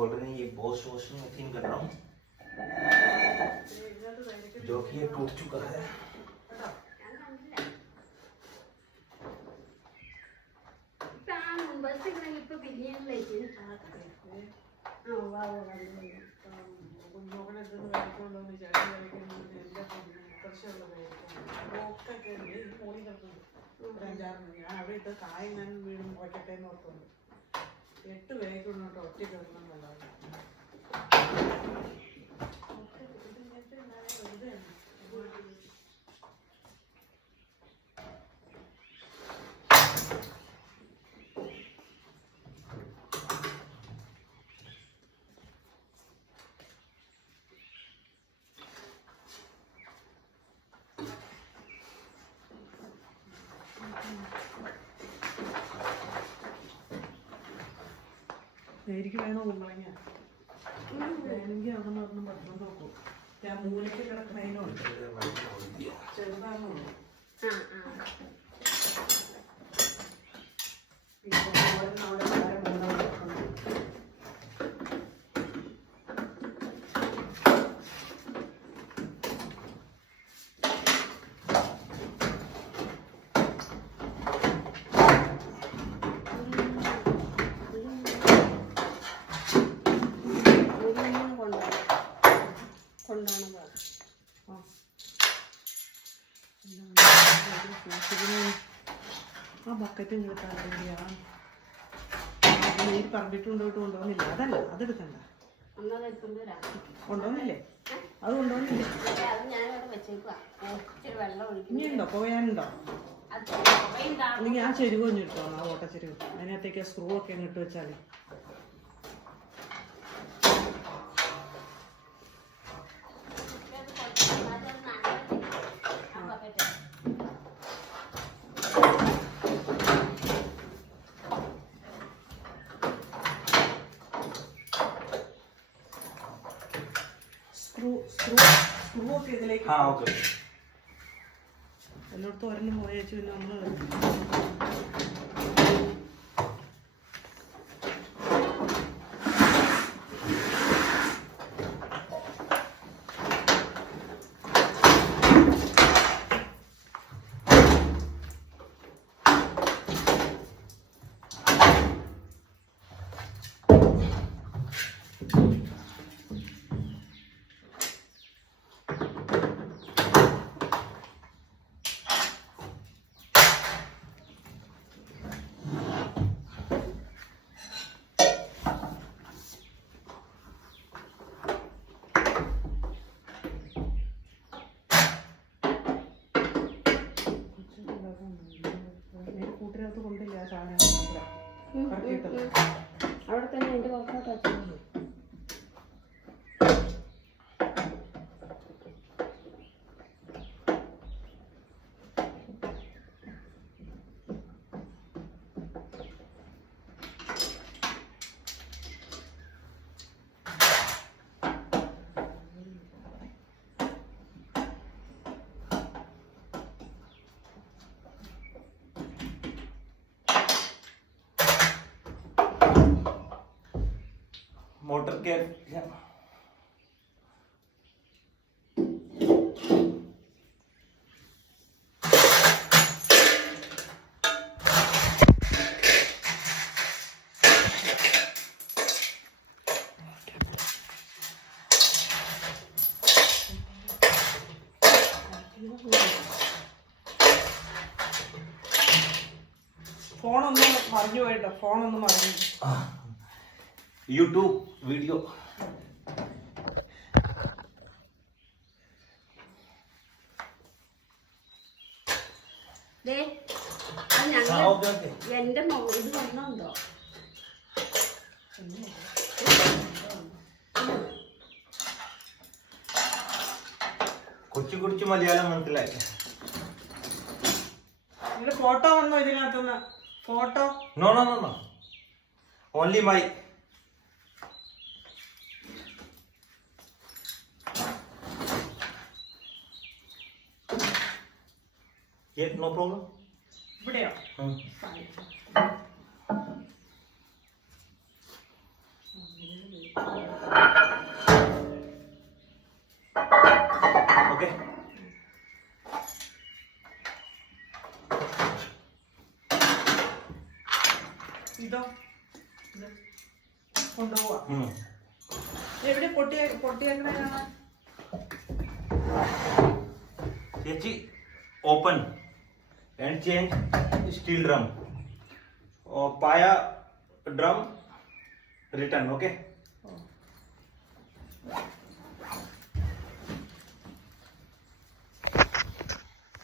खोल रहे हैं ये बॉश वॉशिंग मशीन कर रहा हूँ जो कि ये टूट चुका है। എനിക്ക് വേണോ കുമ്പളങ്ങ വേണമെങ്കിൽ അവിടെ നിന്ന് പറഞ്ഞു നോക്കൂ. ഞാൻ മൂലയ്ക്ക് കിടക്കുന്നതിനുണ്ട് ചെറുതാണോ ആ ബക്കറ്റും കിട്ടാൻ നീര് പറഞ്ഞിട്ടുണ്ടോട്ട് കൊണ്ടുപോകുന്നില്ല. അതല്ല അതെടുക്കണ്ട. കൊണ്ടുപോകുന്നില്ലേ? അത് കൊണ്ടുപോകുന്നില്ലേ? ഇനിയുണ്ടോ? പോയാനുണ്ടോ? അല്ലെങ്കിൽ ആ ചെരുവ് കൊഞ്ഞിട്ടോ, ആ ഓട്ട ചെരുവ് അതിനകത്തേക്ക് സ്ക്രൂ ഒക്കെ അങ്ങോട്ട് വെച്ചാൽ എല്ലായിടത്തും ഒരെണ്ണം പോയച്ചു. പിന്നെ നമ്മൾ കൂട്ടിനകത്ത് കൊണ്ടില്ല ആ സാധനം അവിടെ തന്നെ എൻ്റെ പുറത്തോട്ട് വെച്ചു. मोटर के ഫോണൊന്നും മറിഞ്ഞു പോയിട്ടോ. ഫോണൊന്നും മറിഞ്ഞു. യൂട്യൂബ് വീഡിയോ എന്റെ ഇത് പറഞ്ഞുണ്ടോ? കൊച്ചു കൊച്ചു മലയാളം മനസ്സിലായി. ഫോട്ടോ വന്നോ ഇതിനകത്തുനിന്ന്? Photo no no no no only my. No problem. ഇവിടെയോ? ഇതോ ഇത് കൊണ്ടുപോവാ. ഉം. എവിടെ പൊട്ടിയേക്കണേനാണ്? ചേച്ചി open and change steel drum. പായ ഡ്രം റിട്ടേൺ. ഓക്കെ. ഓ.